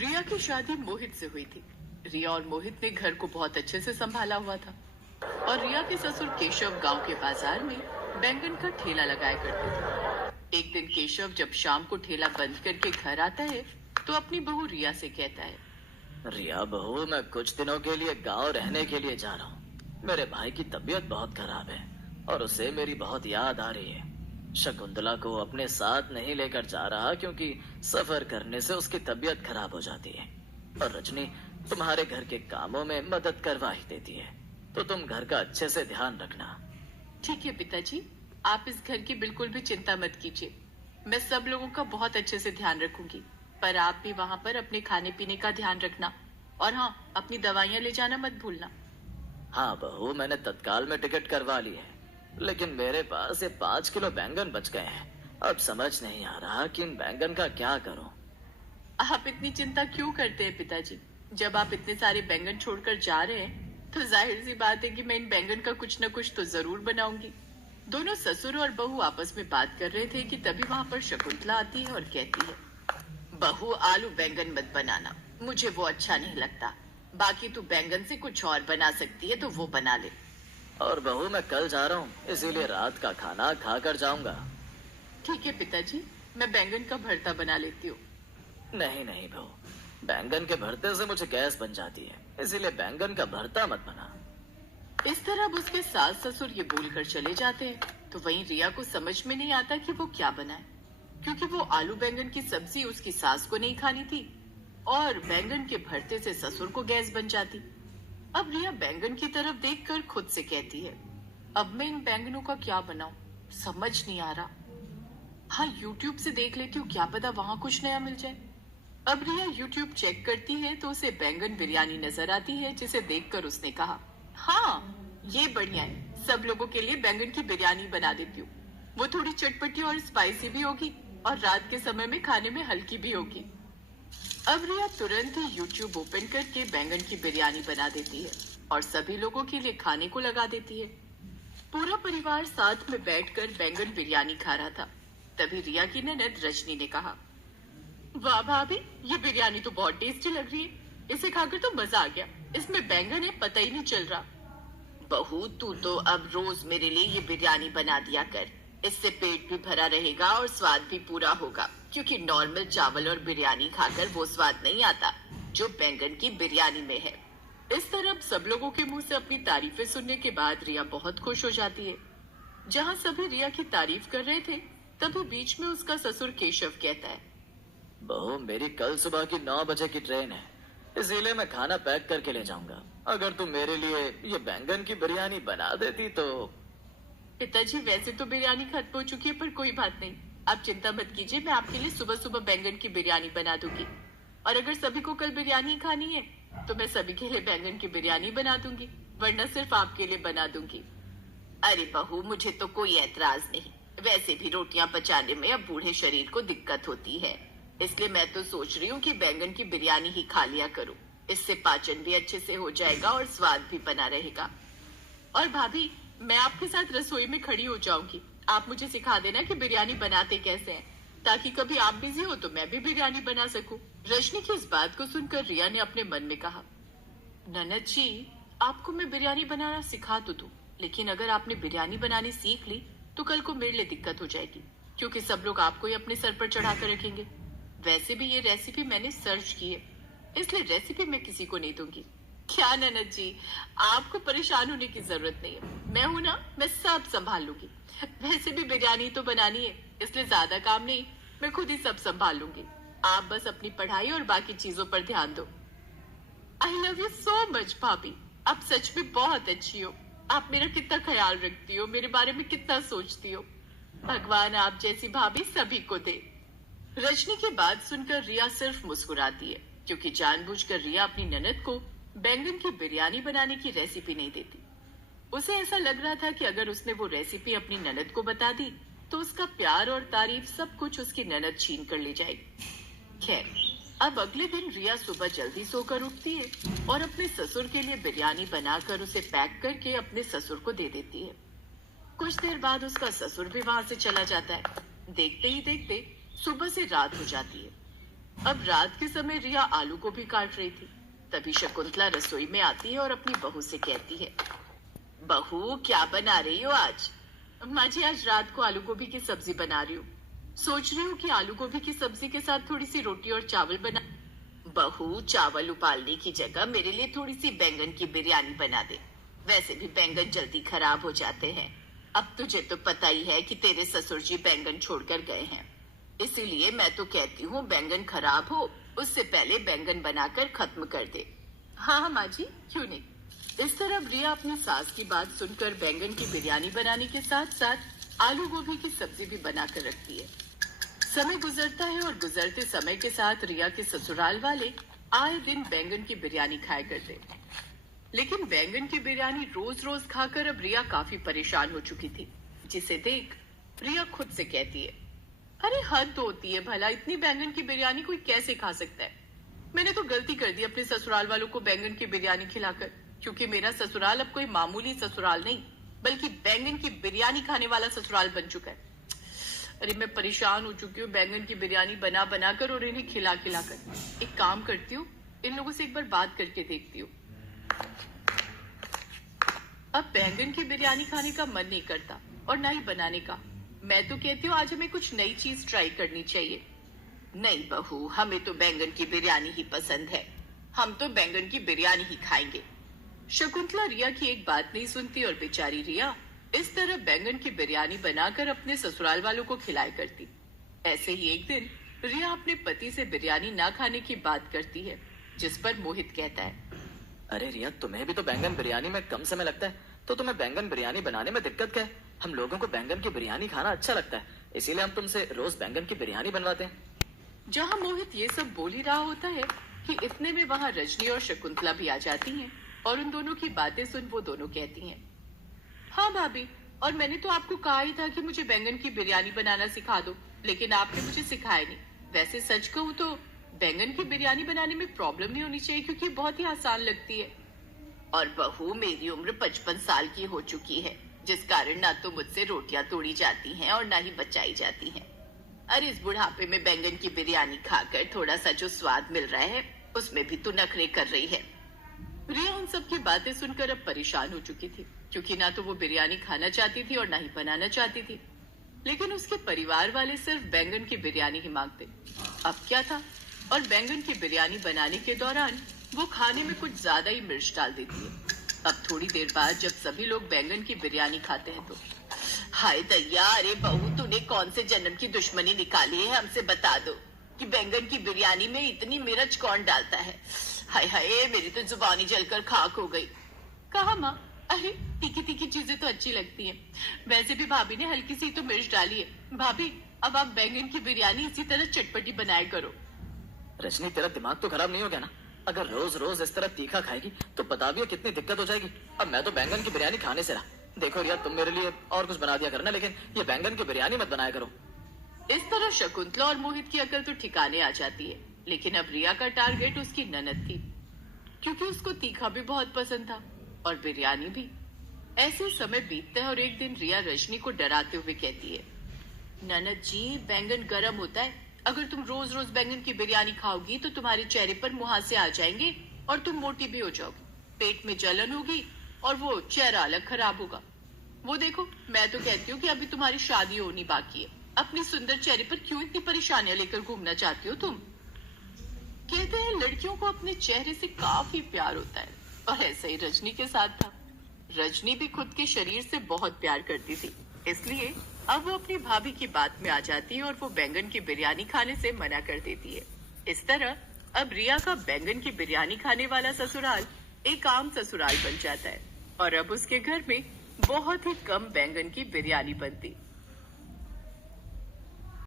रिया की शादी मोहित से हुई थी। रिया और मोहित ने घर को बहुत अच्छे से संभाला हुआ था और रिया के ससुर केशव गांव के बाजार में बैंगन का ठेला लगाया करते थे। एक दिन केशव जब शाम को ठेला बंद करके घर आता है तो अपनी बहू रिया से कहता है, रिया बहू, मैं कुछ दिनों के लिए गांव रहने के लिए जा रहा हूँ। मेरे भाई की तबीयत बहुत खराब है और उसे मेरी बहुत याद आ रही है। शकुंतला को अपने साथ नहीं लेकर जा रहा क्योंकि सफर करने से उसकी तबीयत खराब हो जाती है और रजनी तुम्हारे घर के कामों में मदद करवा ही देती है, तो तुम घर का अच्छे से ध्यान रखना। ठीक है पिताजी, आप इस घर की बिल्कुल भी चिंता मत कीजिए। मैं सब लोगों का बहुत अच्छे से ध्यान रखूंगी, पर आप भी वहाँ पर अपने खाने पीने का ध्यान रखना और हाँ, अपनी दवाइयाँ ले जाना मत भूलना। हाँ बहू, मैंने तत्काल में टिकट करवा ली है, लेकिन मेरे पास ये 5 किलो बैंगन बच गए हैं। अब समझ नहीं आ रहा कि इन बैंगन का क्या करूं। आप इतनी चिंता क्यों करते हैं पिताजी? जब आप इतने सारे बैंगन छोड़कर जा रहे हैं तो जाहिर सी बात है कि मैं इन बैंगन का कुछ न कुछ तो जरूर बनाऊंगी। दोनों ससुर और बहू आपस में बात कर रहे थे कि तभी वहाँ पर शकुंतला आती है और कहती है, बहू आलू बैंगन मत बनाना, मुझे वो अच्छा नहीं लगता। बाकी तू बैंगन से कुछ और बना सकती है तो वो बना ले। और बहू, मैं कल जा रहा हूँ, इसीलिए रात का खाना खाकर जाऊंगा। ठीक है पिताजी, मैं बैंगन का भरता बना लेती हूँ। नहीं नहीं बहू, बैंगन के भरते से मुझे गैस बन जाती है, इसीलिए बैंगन का भरता मत बना। इस तरह अब उसके सास ससुर ये बोलकर चले जाते हैं तो वहीं रिया को समझ में नहीं आता कि वो क्या बनाए, क्योंकि वो आलू बैंगन की सब्जी उसकी सास को नहीं खानी थी और बैंगन के भरते से ससुर को गैस बन जाती। अब रिया बैंगन की तरफ देखकर खुद से कहती है, अब मैं इन बैंगनों का क्या बनाऊं, समझ नहीं आ रहा। हाँ, यूट्यूब से देख लेती हूँ, क्या पता वहाँ कुछ नया मिल जाए। अब रिया यूट्यूब चेक करती है तो उसे बैंगन बिरयानी नजर आती है, जिसे देखकर उसने कहा, हाँ ये बढ़िया है, सब लोगों के लिए बैंगन की बिरयानी बना देती हूँ। वो थोड़ी चटपटी और स्पाइसी भी होगी और रात के समय में खाने में हल्की भी होगी। अब रिया तुरंत ही यूट्यूब ओपन करके बैंगन की बिरयानी बना देती है और सभी लोगों के लिए खाने को लगा देती है। पूरा परिवार साथ में बैठकर बैंगन बिरयानी खा रहा था। तभी रिया की ननद रजनी ने कहा, वाह भाभी, ये बिरयानी तो बहुत टेस्टी लग रही है, इसे खाकर तो मजा आ गया। इसमें बैंगन है पता ही नहीं चल रहा। बहू, तू तो अब रोज मेरे लिए ये बिरयानी बना दिया कर, इससे पेट भी भरा रहेगा और स्वाद भी पूरा होगा, क्योंकि नॉर्मल चावल और बिरयानी खाकर वो स्वाद नहीं आता जो बैंगन की बिरयानी में है। इस तरह सब लोगों के मुंह से अपनी तारीफें सुनने के बाद रिया बहुत खुश हो जाती है। जहाँ सभी रिया की तारीफ कर रहे थे तभी बीच में उसका ससुर केशव कहता है, बहू, मेरी कल सुबह की 9 बजे की ट्रेन है, इसीलिए मैं खाना पैक करके ले जाऊंगा। अगर तुम मेरे लिए ये बैंगन की बिरयानी बना देती तो। पिताजी, वैसे तो बिरयानी खत्म हो चुकी है, पर कोई बात नहीं, आप चिंता मत कीजिए, मैं आपके लिए सुबह सुबह बैंगन की बिरयानी बना दूंगी। और अगर सभी को कल बिरयानी खानी है तो मैं सभी के लिए बैंगन की बिरयानी बना दूंगी, वरना सिर्फ आपके लिए बना दूंगी। अरे बहू, मुझे तो कोई एतराज नहीं, वैसे भी रोटियां पचाने में अब बूढ़े शरीर को दिक्कत होती है, इसलिए मैं तो सोच रही हूँ कि बैंगन की बिरयानी ही खा लिया करूँ। इससे पाचन भी अच्छे से हो जाएगा और स्वाद भी बना रहेगा। और भाभी, मैं आपके साथ रसोई में खड़ी हो जाऊंगी, आप मुझे सिखा देना कि बिरयानी बनाते कैसे हैं, ताकि कभी आप बिजी हो तो मैं भी बिरयानी बना सकूं। रजनी की इस बात को सुनकर रिया ने अपने मन में कहा, ननद जी, आपको मैं बिरयानी बनाना सिखा तो दूं, लेकिन अगर आपने बिरयानी बनानी सीख ली तो कल को मेरे लिए दिक्कत हो जाएगी, क्योंकि सब लोग आपको ही अपने सर पर चढ़ा कर रखेंगे। वैसे भी ये रेसिपी मैंने सर्च की है, इसलिए रेसिपी मैं किसी को नहीं दूंगी। क्या ननद जी, आपको परेशान होने की जरूरत नहीं है, मैं हूं ना, मैं सब संभाल लूंगी। वैसे भी बिरयानी तो बनानी है, इसलिए ज्यादा काम नहीं, मैं खुद ही सब संभाल लूंगी। आप बस अपनी पढ़ाई और बाकी चीजों पर ध्यान दो। I love you so much भाभी, आप सच में बहुत अच्छी हो। आप मेरा कितना ख्याल रखती हो, मेरे बारे में कितना सोचती हो। भगवान आप जैसी भाभी सभी को दे। रजनी की बात सुनकर रिया सिर्फ मुस्कुराती है, क्योंकि जानबूझकर रिया अपनी ननद को बैंगन की बिरयानी बनाने की रेसिपी नहीं देती। उसे ऐसा लग रहा था कि अगर उसने वो रेसिपी अपनी ननद को बता दी तो उसका प्यार और तारीफ सब कुछ उसकी ननद छीन कर ले जाएगी। खैर, अब अगले दिन रिया सुबह जल्दी सोकर उठती है और अपने ससुर के लिए बिरयानी बनाकर उसे पैक करके अपने ससुर को दे देती है। कुछ देर बाद उसका ससुर भी वहां से चला जाता है। देखते ही देखते सुबह से रात हो जाती है। अब रात के समय रिया आलू गोभी काट रही थी। तभी शकुंतला रसोई में आती है और अपनी बहू से कहती है, बहू क्या बना रही हो आज? माँ जी, आज रात को आलू गोभी की सब्जी बना रही हूँ। सोच रही हूँ कि आलू गोभी की सब्जी के साथ थोड़ी सी रोटी और चावल बना। बहू, चावल उबालने की जगह मेरे लिए थोड़ी सी बैंगन की बिरयानी बना दे। वैसे भी बैंगन जल्दी खराब हो जाते हैं। अब तुझे तो पता ही है कि तेरे ससुर जी बैंगन छोड़कर गए हैं, इसीलिए मैं तो कहती हूँ बैंगन खराब हो उससे पहले बैंगन बनाकर खत्म कर दे। हाँ माँ जी, क्यों नहीं। इस तरह रिया अपनी सास की बात सुनकर बैंगन की बिरयानी बनाने के साथ साथ आलू गोभी की सब्जी भी बनाकर रखती है। समय गुजरता है और गुजरते समय के साथ रिया के ससुराल वाले आए दिन बैंगन की बिरयानी खाया करते। लेकिन बैंगन की बिरयानी रोज रोज खाकर अब रिया काफी परेशान हो चुकी थी, जिसे देख रिया खुद से कहती है, अरे हद होती है भला, इतनी बैंगन की बिरयानी कोई कैसे खा सकता है। मैंने तो गलती कर दी अपने ससुराल वालों को बैंगन की बिरयानी खिलाकर, क्योंकि मेरा ससुराल अब कोई मामूली ससुराल नहीं बल्कि बैंगन की बिरयानी खाने वाला ससुराल बन चुका है। अरे मैं परेशान हो चुकी हूँ बैंगन की बिरयानी बना बना कर और इन्हें खिला खिला कर। एक काम करती हूँ, इन लोगों से एक बार बात करके देखती हूँ। अब बैंगन की बिरयानी खाने का मन नहीं करता और ना ही बनाने का। मैं तो कहती हूँ आज हमें कुछ नई चीज ट्राई करनी चाहिए। नहीं बहू, हमें तो बैंगन की बिरयानी ही पसंद है, हम तो बैंगन की बिरयानी ही खाएंगे। शकुंतला रिया की एक बात नहीं सुनती और बेचारी रिया इस तरह बैंगन की बिरयानी बनाकर अपने ससुराल वालों को खिलाया करती। ऐसे ही एक दिन रिया अपने पति से बिरयानी ना खाने की बात करती है, जिस पर मोहित कहता है, अरे रिया, तुम्हें भी तो बैंगन बिरयानी में कम समय लगता है, तो तुम्हें बैंगन बिरयानी बनाने में दिक्कत क्या है? हम लोगों को बैंगन की बिरयानी खाना अच्छा लगता है, इसीलिए हम तुमसे रोज बैंगन की बिरयानी बनवाते हैं। जहाँ मोहित ये सब बोल ही रहा होता है कि इतने में वहाँ रजनी और शकुंतला भी आ जाती हैं और उन दोनों की बातें सुन वो दोनों कहती हैं, हाँ भाभी, और मैंने तो आपको कहा ही था कि मुझे बैंगन की बिरयानी बनाना सिखा दो, लेकिन आपने मुझे सिखाया नहीं। वैसे सच कहूँ तो बैंगन की बिरयानी बनाने में प्रॉब्लम नहीं होनी चाहिए, क्योंकि बहुत ही आसान लगती है। और बहू, मेरी उम्र 55 साल की हो चुकी है, जिस कारण ना तो मुझसे रोटियां तोड़ी जाती हैं और ना ही बचाई जाती हैं। अरे इस बुढ़ापे में बैंगन की बिरयानी खाकर थोड़ा सा जो स्वाद मिल रहा है उसमें भी तू नखरे कर रही है। रिया उन सब की बातें सुनकर अब परेशान हो चुकी थी, क्योंकि ना तो वो बिरयानी खाना चाहती थी और ना ही बनाना चाहती थी। लेकिन उसके परिवार वाले सिर्फ बैंगन की बिरयानी ही मांगते। अब क्या था, और बैंगन की बिरयानी बनाने के दौरान वो खाने में कुछ ज्यादा ही मिर्च डाल देती है। अब थोड़ी देर बाद जब सभी लोग बैंगन की बिरयानी खाते हैं तो, हाय दैया, अरे बहू, तूने कौन से जन्म की दुश्मनी निकाली है? हमसे बता दो कि बैंगन की बिरयानी में इतनी मिर्च कौन डालता है। हाय हाय, मेरी तो जुबानी जलकर खाक हो गई। कहा माँ, अरे तीखी तीखी चीजें तो अच्छी लगती हैं, वैसे भी भाभी ने हल्की सी तो मिर्च डाली है। भाभी, अब आप बैंगन की बिरयानी इसी तरह चटपटी बनाया करो। रजनी, तेरा दिमाग तो खराब नहीं हो गया ना? अगर रोज रोज इस तरह तीखा खाएगी तो पता भी है कितनी दिक्कत हो जाएगी। अब मैं तो बैंगन की बिरयानी खाने से रहा। देखो यार, तुम मेरे लिए और कुछ बना दिया करना, लेकिन ये बैंगन की बिरयानी मत बनाया करो। इस तरह शकुंतला और मोहित की अकल तो ठिकाने आ जाती है। लेकिन अब रिया का टारगेट उसकी ननद थी, क्योंकि उसको तीखा भी बहुत पसंद था और बिरयानी भी। ऐसे समय बीतता है और एक दिन रिया रजनी को डराते हुए कहती है, ननद जी, बैंगन गर्म होता है, अगर तुम रोज रोज बैंगन की बिरयानी खाओगी तो तुम्हारे चेहरे पर मुहासे आ जाएंगे और तुम मोटी भी हो जाओगी, पेट में जलन होगी और वो चेहरा अलग खराब होगा। वो देखो, मैं तो कहती हूँ कि अभी तुम्हारी शादी होनी बाकी है, अपनी सुंदर चेहरे पर क्यों इतनी परेशानियां लेकर घूमना चाहती हो तुम? कहते हैं लड़कियों को अपने चेहरे से काफी प्यार होता है, और ऐसा ही रजनी के साथ था। रजनी भी खुद के शरीर से बहुत प्यार करती थी, इसलिए अब वो अपनी भाभी की बात में आ जाती है और वो बैंगन की बिरयानी खाने से मना कर देती है। इस तरह अब रिया का बैंगन की बिरयानी खाने वाला ससुराल एक आम ससुराल बन जाता है और अब उसके घर में बहुत ही कम बैंगन की बिरयानी बनती।